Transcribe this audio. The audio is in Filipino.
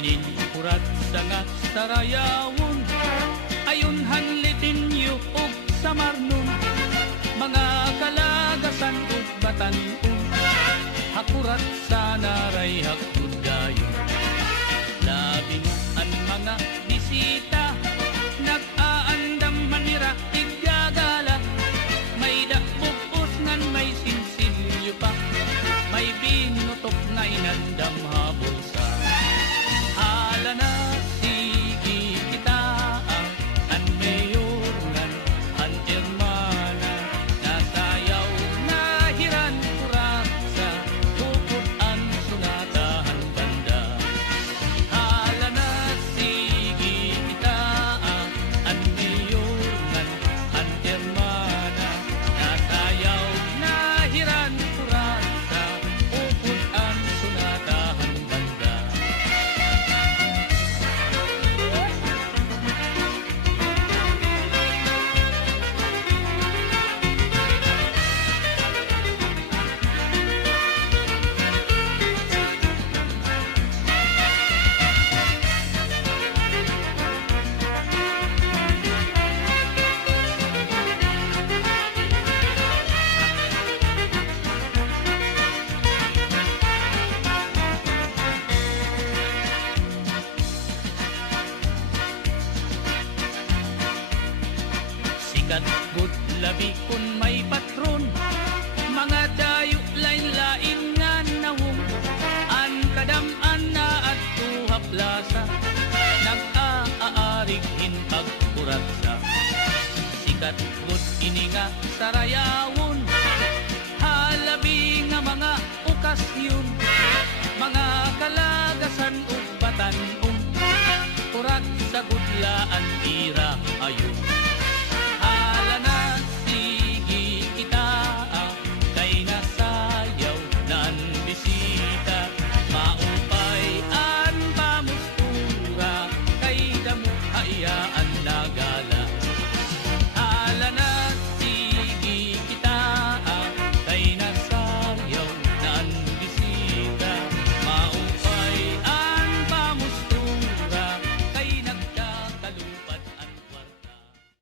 inin kurat sa nga sarayawon, ayon hanlitin yu og samarnon, mga kalagasan ug batanon, hakurat sa naray haktud dayon. Labi mo ang mga bisita, nag-aandam manira igyagala, may dakbukos ngan may sinsilyo pa, may binutok na inandam habol sa hala na sige kita ang mayor ngan ang hermana, nasayaw na hiran kurat sa tukod ang sunatahan banda. Hala na sige kita ang mayor ngan ang hermana, nasayaw na hiran kurat sa tukod ang sunatahan banda. Sikat good labi kun may patron, mga dayo lain-lain nga nawong, an kadam-an na at tuha plaza, nag-aaarig in pagkuratsa. Sikat good ini nga saraya